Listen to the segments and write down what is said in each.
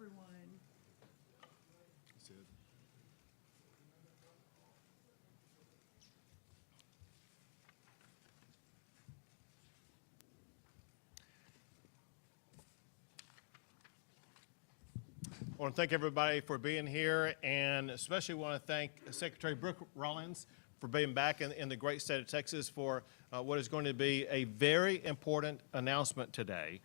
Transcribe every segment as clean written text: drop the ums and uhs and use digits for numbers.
everyone. That's it. I want to thank everybody for being here, and especially want to thank Secretary Brooke Rollins for being back in the great state of Texas for what is going to be a very important announcement today.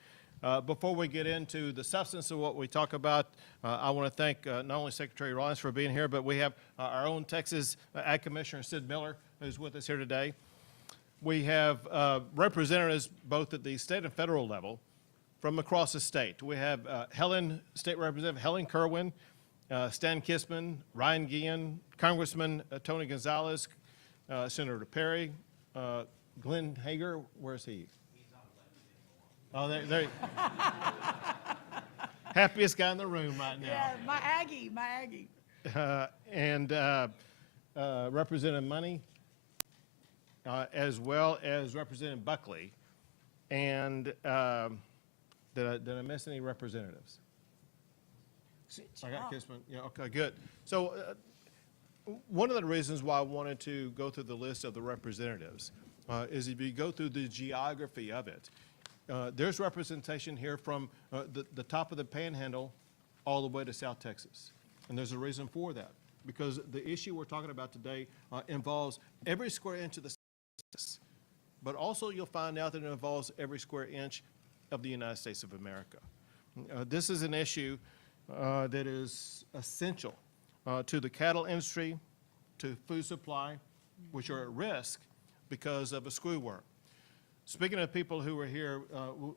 Before we get into the substance of what we talk about, I want to thank not only Secretary Rollins for being here, but we have our own Texas Ag Commissioner Sid Miller, who's with us here today. We have representatives both at the state and federal level from across the state. We have State Representative Helen Kerwin, Stan Kissman, Ryan Guillen, Congressman Tony Gonzalez, Senator Perry, Glenn Hager, where's he? Oh, there. Happiest guy in the room right now. Yeah, my Aggie. And Representative Money, as well as Representative Buckley. And did I miss any representatives? I got Kissman. Yeah, okay, good. So one of the reasons why I wanted to go through the list of the representatives is if you go through the geography of it, there's representation here from the top of the Panhandle all the way to South Texas. And there's a reason for that, because the issue we're talking about today involves every square inch of the state, but also you'll find out that it involves every square inch of the United States of America. This is an issue that is essential to the cattle industry, to food supply, which are at risk because of a screwworm. Speaking of people who are here,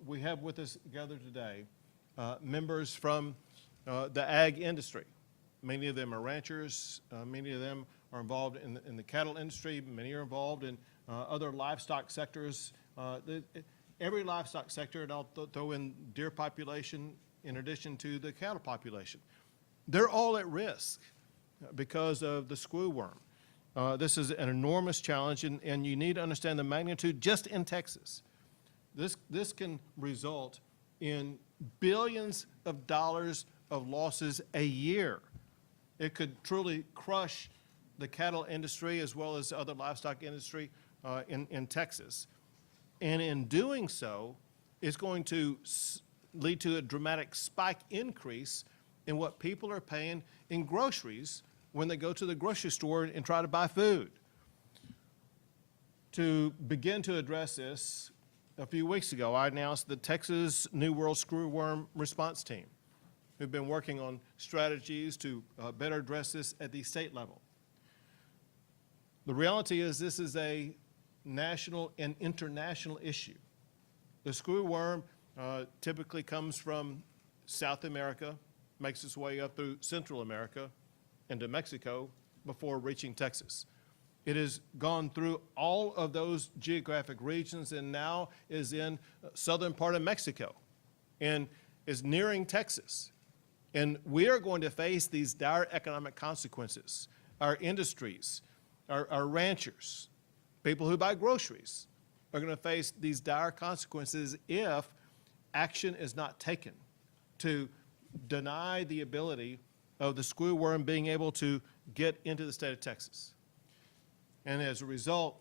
we have with us gathered today members from the ag industry. Many of them are ranchers. Many of them are involved in the cattle industry. Many are involved in other livestock sectors. Every livestock sector, and I'll throw in deer population in addition to the cattle population, they're all at risk because of the screwworm. This is an enormous challenge, and you need to understand the magnitude just in Texas. This can result in billions of dollars of losses a year. It could truly crush the cattle industry as well as other livestock industry in Texas. And in doing so, it's going to lead to a dramatic spike increase in what people are paying in groceries when they go to the grocery store and try to buy food. To begin to address this, a few weeks ago, I announced the Texas New World Screwworm Response Team, who've been working on strategies to better address this at the state level. The reality is this is a national and international issue. The screwworm typically comes from South America, makes its way up through Central America into Mexico before reaching Texas. It has gone through all of those geographic regions and now is in southern part of Mexico and is nearing Texas. And we are going to face these dire economic consequences. Our industries, our ranchers, people who buy groceries are going to face these dire consequences if action is not taken to deny the ability of the screwworm being able to get into the state of Texas. And as a result,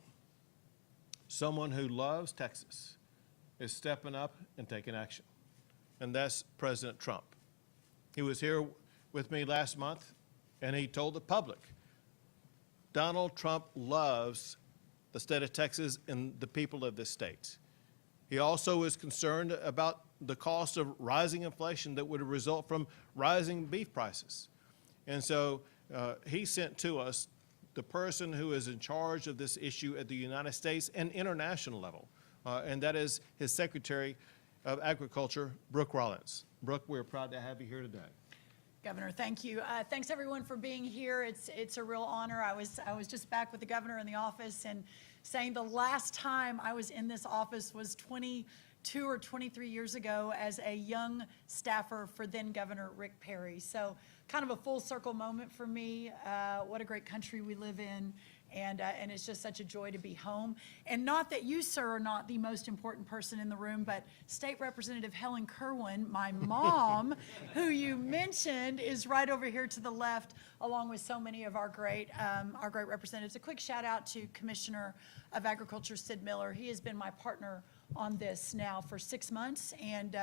someone who loves Texas is stepping up and taking action. And that's President Trump. He was here with me last month, and he told the public, Donald Trump loves the state of Texas and the people of this state. He also is concerned about the cost of rising inflation that would result from rising beef prices. And so he sent to us the person who is in charge of this issue at the United States and international level, and that is his Secretary of Agriculture, Brooke Rollins. Brooke, we're proud to have you here today. Governor, thank you. Thanks everyone for being here. It's a real honor. I was just back with the governor in the office and saying the last time I was in this office was 22 or 23 years ago as a young staffer for then Governor Rick Perry. So kind of a full circle moment for me. What a great country we live in. And it's just such a joy to be home. And not that you, sir, are not the most important person in the room, but State Representative Helen Kerwin, my mom, who you mentioned, is right over here to the left, along with so many of our great representatives. A quick shout out to Commissioner of Agriculture Sid Miller. He has been my partner on this now for 6 months, and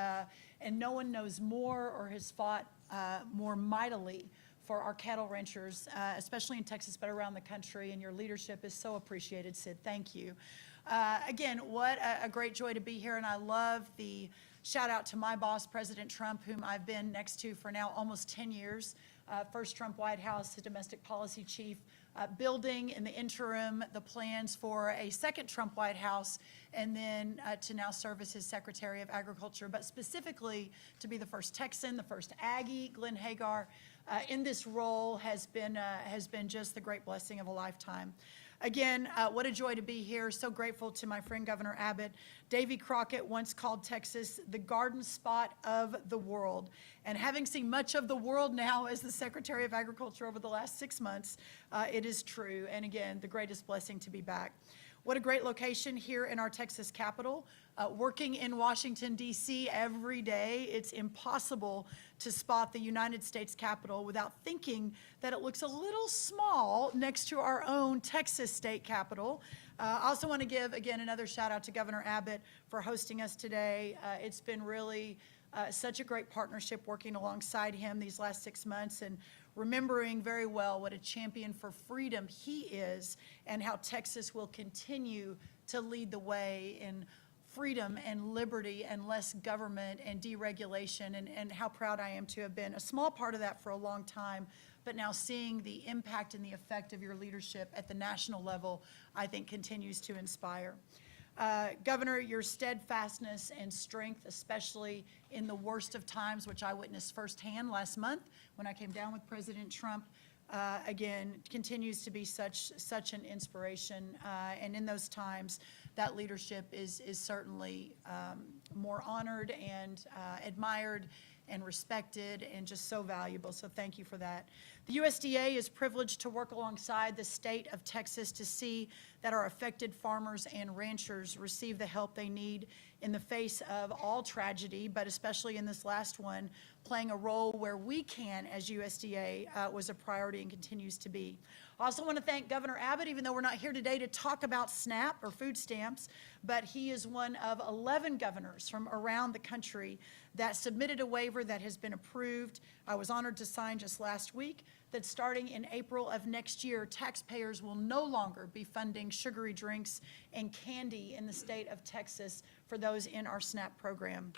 no one knows more or has fought more mightily for our cattle ranchers, especially in Texas, but around the country, and your leadership is so appreciated, Sid. Thank you. Again, what a great joy to be here, and I love the shout out to my boss, President Trump, whom I've been next to for now almost 10 years. First Trump White House, the domestic policy chief, building in the interim the plans for a second Trump White House, and then to now serve as his Secretary of Agriculture, but specifically to be the first Texan, the first Aggie. Glenn Hagar in this role has been just the great blessing of a lifetime. Again, what a joy to be here. So grateful to my friend Governor Abbott. Davy Crockett once called Texas the garden spot of the world. And having seen much of the world now as the Secretary of Agriculture over the last 6 months, it is true. And again, the greatest blessing to be back. What a great location here in our Texas capital. Working in Washington, D.C. every day, it's impossible to spot the United States Capitol without thinking that it looks a little small next to our own Texas state capitol. I also want to give, again, another shout out to Governor Abbott for hosting us today. It's been really such a great partnership working alongside him these last 6 months, and remembering very well what a champion for freedom he is, and how Texas will continue to lead the way in freedom and liberty and less government and deregulation, and how proud I am to have been a small part of that for a long time, but now seeing the impact and the effect of your leadership at the national level, I think continues to inspire. Governor, your steadfastness and strength, especially in the worst of times, which I witnessed firsthand last month when I came down with President Trump, again, continues to be such an inspiration. And in those times, that leadership is certainly more honored and admired and respected, and just so valuable. So thank you for that. The USDA is privileged to work alongside the state of Texas to see that our affected farmers and ranchers receive the help they need in the face of all tragedy, but especially in this last one, playing a role where we can as USDA was a priority and continues to be. I also want to thank Governor Abbott, even though we're not here today to talk about SNAP or food stamps, but he is one of 11 governors from around the country that submitted a waiver that has been approved. I was honored to sign just last week that starting in April of next year, taxpayers will no longer be funding sugary drinks and candy in the state of Texas for those in our SNAP program.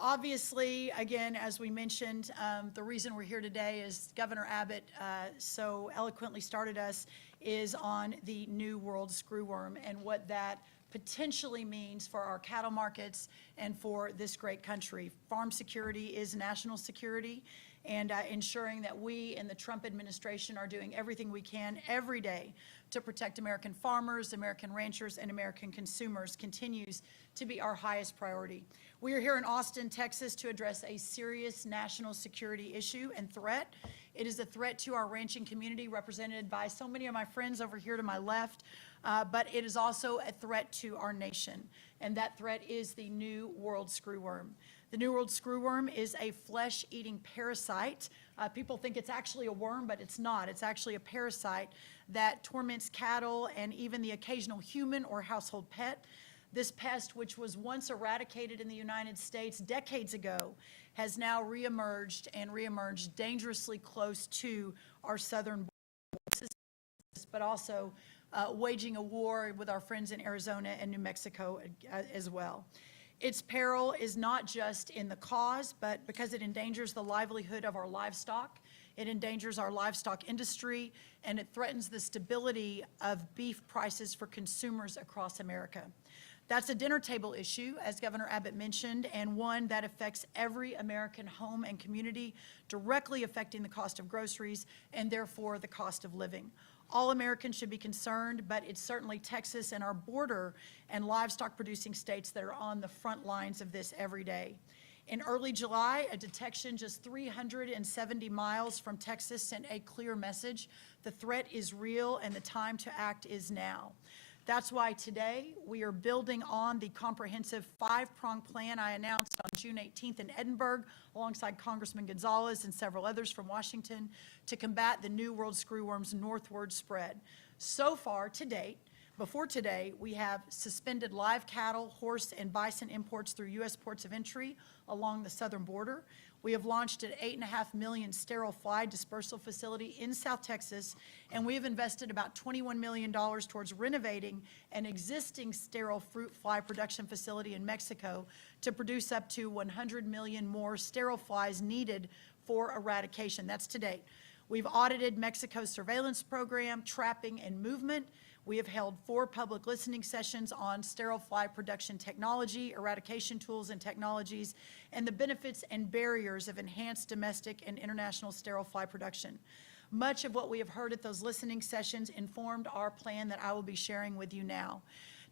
Obviously, again, as we mentioned, the reason we're here today is Governor Abbott so eloquently started us is on the New World Screwworm and what that potentially means for our cattle markets and for this great country. Farm security is national security, and ensuring that we in the Trump administration are doing everything we can every day to protect American farmers, American ranchers, and American consumers continues to be our highest priority. We are here in Austin, Texas to address a serious national security issue and threat. It is a threat to our ranching community represented by so many of my friends over here to my left, but it is also a threat to our nation, and that threat is the New World Screwworm. The New World Screwworm is a flesh-eating parasite. People think it's actually a worm, but it's not. It's actually a parasite that torments cattle and even the occasional human or household pet. This pest, which was once eradicated in the United States decades ago, has now reemerged and reemerged dangerously close to our southern borders, but also waging a war with our friends in Arizona and New Mexico as well. Its peril is not just in the cause, but because it endangers the livelihood of our livestock, it endangers our livestock industry, and it threatens the stability of beef prices for consumers across America. That's a dinner table issue, as Governor Abbott mentioned, and one that affects every American home and community, directly affecting the cost of groceries and therefore the cost of living. All Americans should be concerned, but it's certainly Texas and our border and livestock producing states that are on the front lines of this every day. In early July, a detection just 370 miles from Texas sent a clear message. The threat is real and the time to act is now. That's why today we are building on the comprehensive 5-pronged plan I announced on June 18th in Edinburgh alongside Congressman Gonzalez and several others from Washington to combat the New World Screwworm's northward spread. So far to date, before today, we have suspended live cattle, horse, and bison imports through U.S. ports of entry along the southern border. We have launched an $8.5 million sterile fly dispersal facility in South Texas, and we have invested about $21 million towards renovating an existing sterile fruit fly production facility in Mexico to produce up to 100 million more sterile flies needed for eradication. That's to date. We've audited Mexico's surveillance program, trapping, and movement. We have held 4 public listening sessions on sterile fly production technology, eradication tools and technologies, and the benefits and barriers of enhanced domestic and international sterile fly production. Much of what we have heard at those listening sessions informed our plan that I will be sharing with you now.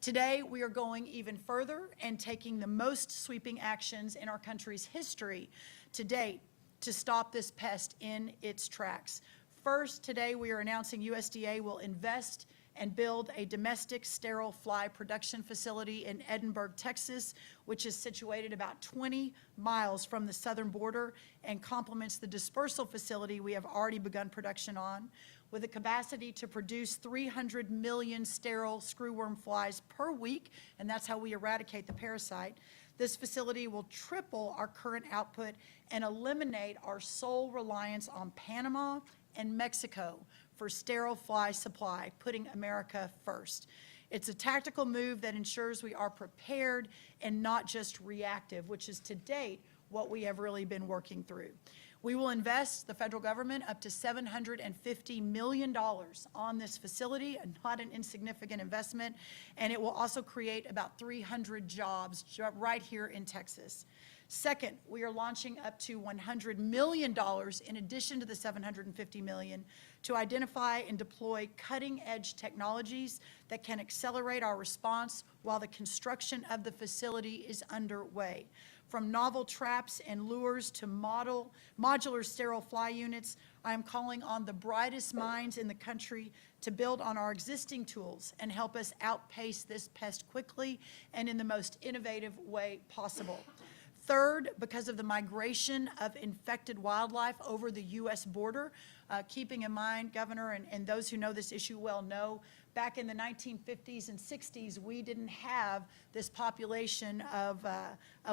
Today, we are going even further and taking the most sweeping actions in our country's history to date to stop this pest in its tracks. First, today we are announcing USDA will invest and build a domestic sterile fly production facility in Edinburgh, Texas, which is situated about 20 miles from the southern border and complements the dispersal facility we have already begun production on, with a capacity to produce 300 million sterile screwworm flies per week, and that's how we eradicate the parasite. This facility will triple our current output and eliminate our sole reliance on Panama and Mexico for sterile fly supply, putting America first. It's a tactical move that ensures we are prepared and not just reactive, which is to date what we have really been working through. We will invest, the federal government, up to $750 million on this facility, not an insignificant investment, and it will also create about 300 jobs right here in Texas. Second, we are launching up to $100 million in addition to the $750 million to identify and deploy cutting-edge technologies that can accelerate our response while the construction of the facility is underway. From novel traps and lures to modular sterile fly units, I am calling on the brightest minds in the country to build on our existing tools and help us outpace this pest quickly and in the most innovative way possible. Third, because of the migration of infected wildlife over the U.S. border, keeping in mind, Governor, and those who know this issue well know, back in the 1950s and 60s, we didn't have this population of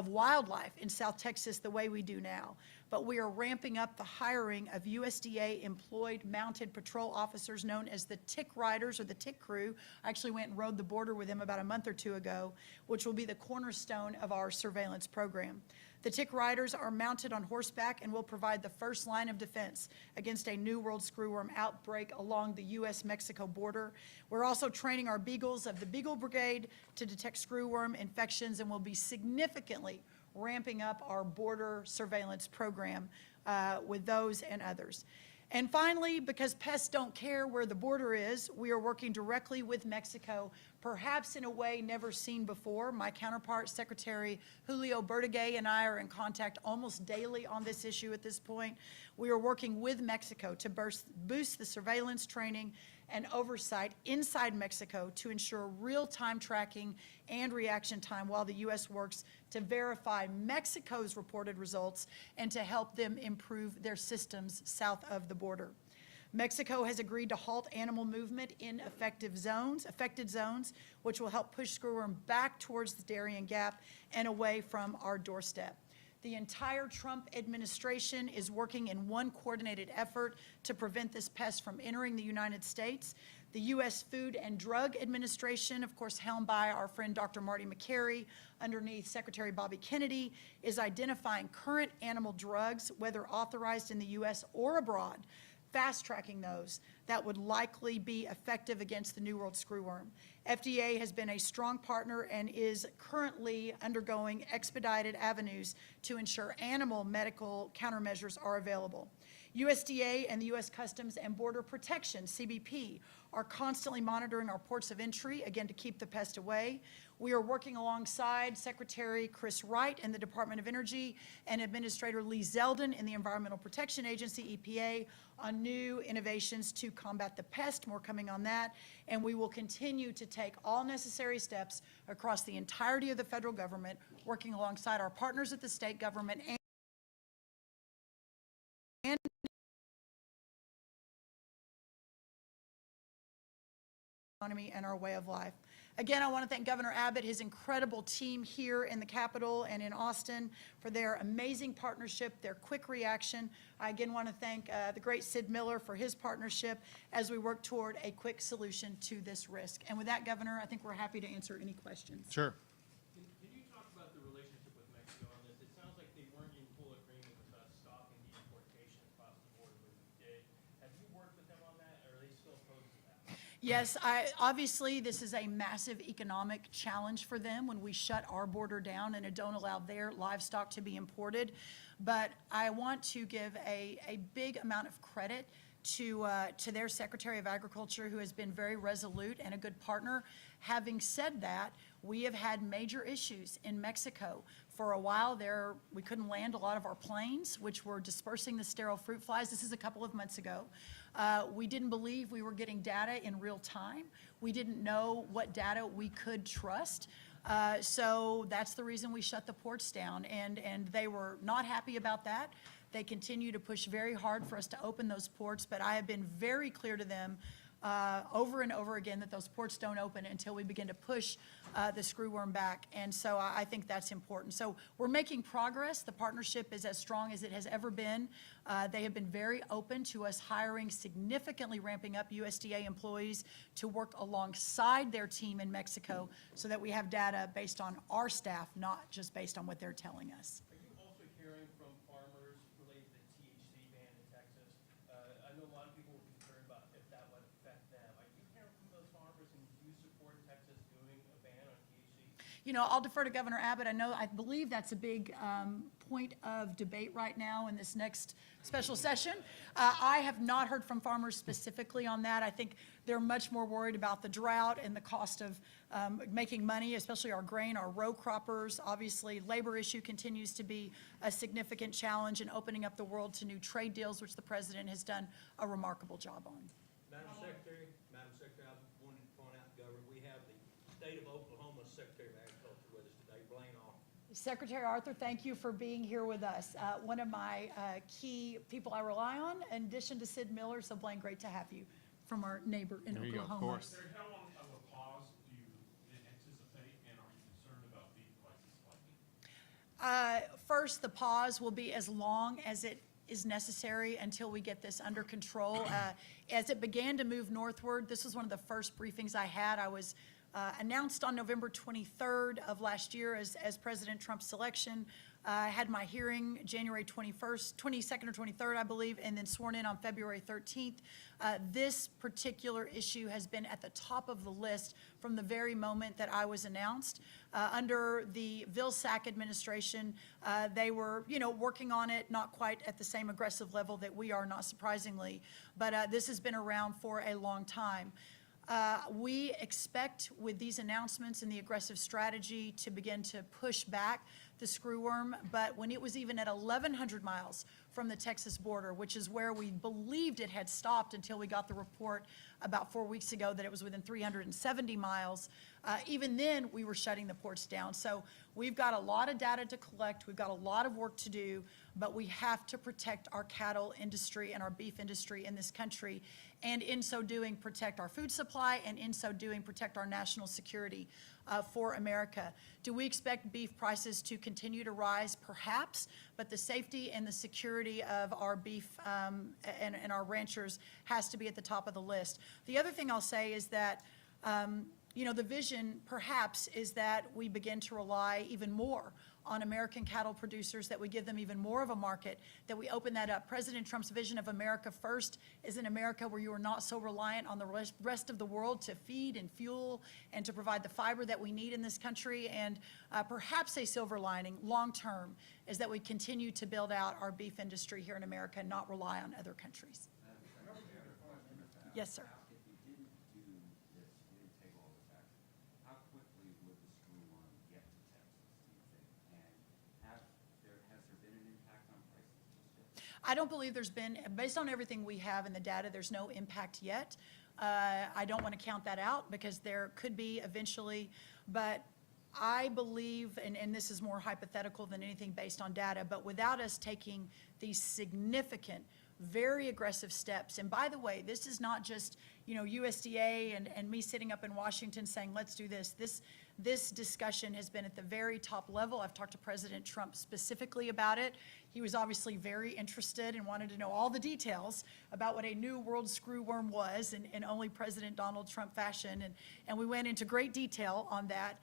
wildlife in South Texas the way we do now. But we are ramping up the hiring of USDA-employed mounted patrol officers known as the tick riders or the tick crew. I actually went and rode the border with them about a month or two ago, which will be the cornerstone of our surveillance program. The tick riders are mounted on horseback and will provide the first line of defense against a New World Screwworm outbreak along the U.S.-Mexico border. We're also training our beagles of the Beagle Brigade to detect screwworm infections and will be significantly ramping up our border surveillance program with those and others. And finally, because pests don't care where the border is, we are working directly with Mexico, perhaps in a way never seen before. My counterpart, Secretary Julio Bertigay, and I are in contact almost daily on this issue at this point. We are working with Mexico to boost the surveillance training and oversight inside Mexico to ensure real-time tracking and reaction time while the U.S. works to verify Mexico's reported results and to help them improve their systems south of the border. Mexico has agreed to halt animal movement in affected zones, which will help push screwworm back towards the Darien Gap and away from our doorstep. The entire Trump administration is working in one coordinated effort to prevent this pest from entering the United States. The U.S. Food and Drug Administration, of course helmed by our friend Dr. Marty McCary, underneath Secretary Bobby Kennedy, is identifying current animal drugs, whether authorized in the U.S. or abroad, fast-tracking those that would likely be effective against the New World Screwworm. FDA has been a strong partner and is currently undergoing expedited avenues to ensure animal medical countermeasures are available. USDA and the U.S. Customs and Border Protection, CBP, are constantly monitoring our ports of entry, again, to keep the pest away. We are working alongside Secretary Chris Wright in the Department of Energy and Administrator Lee Zeldin in the Environmental Protection Agency, EPA, on new innovations to combat the pest. More coming on that. And we will continue to take all necessary steps across the entirety of the federal government, working alongside our partners at the state government and economy and our way of life. Again, I want to thank Governor Abbott, his incredible team here in the Capitol and in Austin for their amazing partnership, their quick reaction. I again want to thank the great Sid Miller for his partnership as we work toward a quick solution to this risk. And with that, Governor, I think we're happy to answer any questions. Sure. Can you talk about the relationship with Mexico on this? It sounds like they weren't in full agreement with us stopping the importation across the border, but we did. Have you worked with them on that, or are they still opposed to that? Yes, obviously, this is a massive economic challenge for them when we shut our border down and don't allow their livestock to be imported. But I want to give a big amount of credit to their Secretary of Agriculture, who has been very resolute and a good partner. Having said that, we have had major issues in Mexico. For a while there, we couldn't land a lot of our planes, which were dispersing the sterile fruit flies. This is a couple of months ago. We didn't believe we were getting data in real time. We didn't know what data we could trust. So that's the reason we shut the ports down. And they were not happy about that. They continue to push very hard for us to open those ports, but I have been very clear to them over and over again that those ports don't open until we begin to push the screwworm back. And so I think that's important. So we're making progress. The partnership is as strong as it has ever been. They have been very open to us hiring, significantly ramping up USDA employees to work alongside their team in Mexico so that we have data based on our staff, not just based on what they're telling us. Are you also hearing from farmers related to the THC ban in Texas? I know a lot of people were concerned about if that would affect them. Are you hearing from those farmers, and do you support Texas doing a ban on THC? You know, I'll defer to Governor Abbott. I believe that's a big point of debate right now in this next special session. I have not heard from farmers specifically on that. I think they're much more worried about the drought and the cost of making money, especially our grain, our row croppers. Obviously, labor issue continues to be a significant challenge in opening up the world to new trade deals, which the president has done a remarkable job on. Madam Secretary, I wanted to point out, Governor, we have the state of Oklahoma's Secretary of Agriculture with us today, Blaine Arthur. Secretary Arthur, thank you for being here with us. One of my key people I rely on, in addition to Sid Miller, so Blaine, great to have you from our neighbor in There you go, of Oklahoma. course. Sir, how long of a pause do you anticipate, and are you concerned about beef prices spiking? First, the pause will be as long as it is necessary until we get this under control. As it began to move northward, this was one of the first briefings I had. I was announced on November 23rd of last year as President Trump's selection. I had my hearing January 22nd or 23rd, I believe, and then sworn in on February 13th. This particular issue has been at the top of the list from the very moment that I was announced. Under the Vilsack administration, they were, working on it, not quite at the same aggressive level that we are, not surprisingly, but this has been around for a long time. We expect with these announcements and the aggressive strategy to begin to push back the screwworm, but when it was even at 1,100 miles from the Texas border, which is where we believed it had stopped until we got the report about 4 weeks ago that it was within 370 miles, even then we were shutting the ports down. So we've got a lot of data to collect, we've got a lot of work to do, but we have to protect our cattle industry and our beef industry in this country, and in so doing protect our food supply, and in so doing protect our national security for America. Do we expect beef prices to continue to rise? Perhaps, but the safety and the security of our beef and our ranchers has to be at the top of the list. The other thing I'll say is that the vision perhaps is that we begin to rely even more on American cattle producers, that we give them even more of a market, that we open that up. President Trump's vision of America first is an America where you are not so reliant on the rest of the world to feed and fuel and to provide the fiber that we need in this country. And perhaps a silver lining, long-term, is that we continue to build out our beef industry here in America and not rely on other countries. Yes, sir. If you didn't do this, you didn't take all this action, how quickly would the screwworm get to Texas, do you think? And has there been an impact on prices just yet? I don't believe there's been, based on everything we have in the data, there's no impact yet. I don't want to count that out because there could be eventually, but I believe, and this is more hypothetical than anything based on data, but without us taking these significant, very aggressive steps. And by the way, this is not just, USDA and me sitting up in Washington saying, let's do this. This discussion has been at the very top level. I've talked to President Trump specifically about it. He was obviously very interested and wanted to know all the details about what a new world screwworm was in only President Donald Trump fashion. And we went into great detail on that.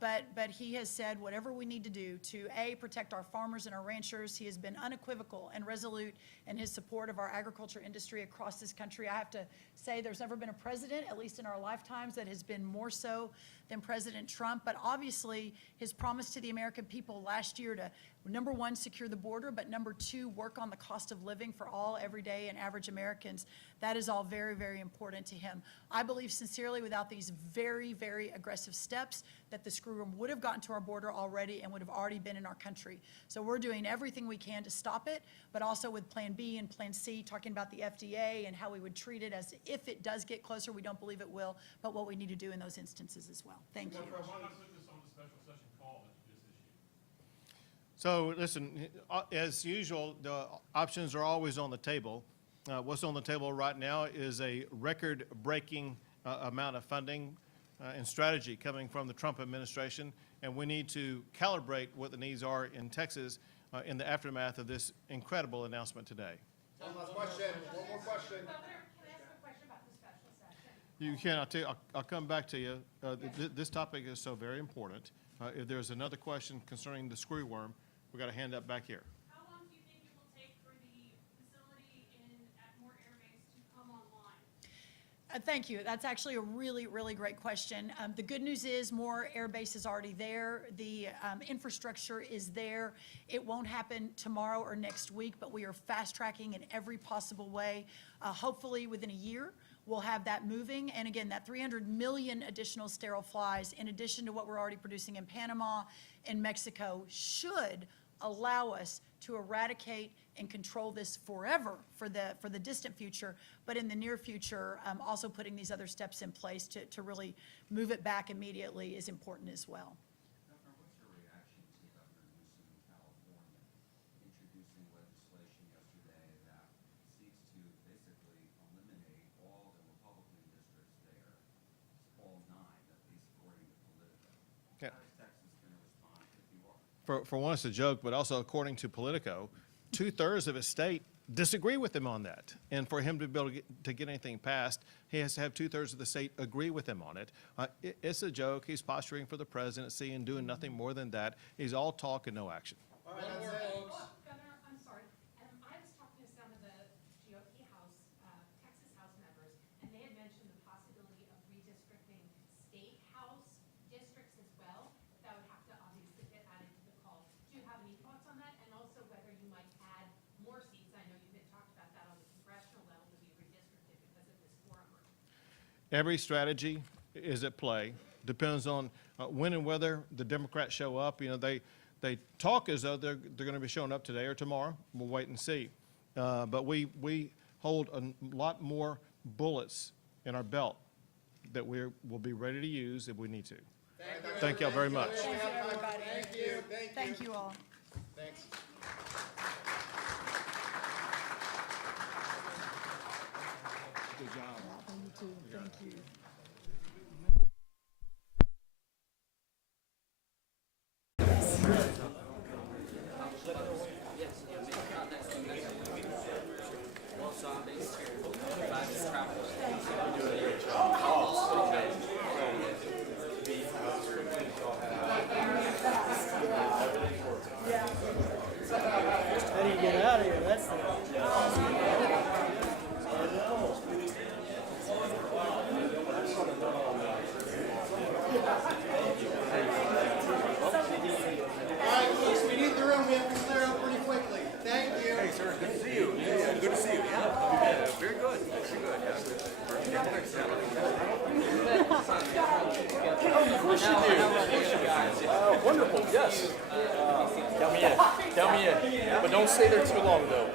But he has said whatever we need to do to, A, protect our farmers and our ranchers. He has been unequivocal and resolute in his support of our agriculture industry across this country. I have to say there's never been a president, at least in our lifetimes, that has been more so than President Trump. But obviously, his promise to the American people last year to, number one, secure the border, but number two, work on the cost of living for all everyday and average Americans, that is all very, very important to him. I believe sincerely without these very, very aggressive steps that the screwworm would have gotten to our border already and would have already been in our country. So we're doing everything we can to stop it, but also with Plan B and Plan C, talking about the FDA and how we would treat it as if it does get closer. We don't believe it will, but what we need to do in those instances as well. Thank you. Why not put this on the special session call that you just issued? So listen, as usual, the options are always on the table. What's on the table right now is a record-breaking amount of funding and strategy coming from the Trump administration, and we need to calibrate what the needs are in Texas in the aftermath of this incredible announcement today. One last question, one more question. Governor, can I ask a question about the special session? You can, I'll come back to you. This topic is so very important. If there's another question concerning the screwworm, we've got to hand that back here. How long do you think it will take for the facility at Moore Air Base to come online? Thank you. That's actually a really, really great question. The good news is Moore Air Base is already there. The infrastructure is there. It won't happen tomorrow or next week, but we are fast tracking in every possible way. Hopefully within a year, we'll have that moving. And again, that 300 million additional sterile flies, in addition to what we're already producing in Panama and Mexico, should allow us to eradicate and control this forever for the distant future, but in the near future, also putting these other steps in place to really move it back immediately is important as well. Governor, what's your reaction to Governor Newsom in California introducing legislation yesterday that seeks to basically eliminate all the Republican districts there, all 9, at least according to Politico? Yeah. How is Texas going to respond if you are? For one, it's a joke, but also according to Politico, 2/3 of his state disagree with him on that. And for him to be able to get anything passed, he has to have 2/3 of the state agree with him on it. It's a joke. He's posturing for the presidency and doing nothing more than that. He's all talk and no action. All right, that's it. Governor, I'm sorry. I was talking to some of the GOP House, Texas House members, and they had mentioned the possibility of redistricting state House districts as well. That would have to obviously get added to the call. Do you have any thoughts on that? And also whether you might add more seats? I know you had talked about that on the congressional level to be redistricted because of this forum. Every strategy is at play. Depends on when and whether the Democrats show up. They talk as though they're going to be showing up today or tomorrow. We'll wait and see. But we hold a lot more bullets in our belt that will be ready to use if we need to. Thank y'all very much. Thank you, everybody. Thank you, thank you. Thank you all. Thanks. Good job. Thank you. Wonderful, yes. Count me in. Count me in. But don't stay there too long, though.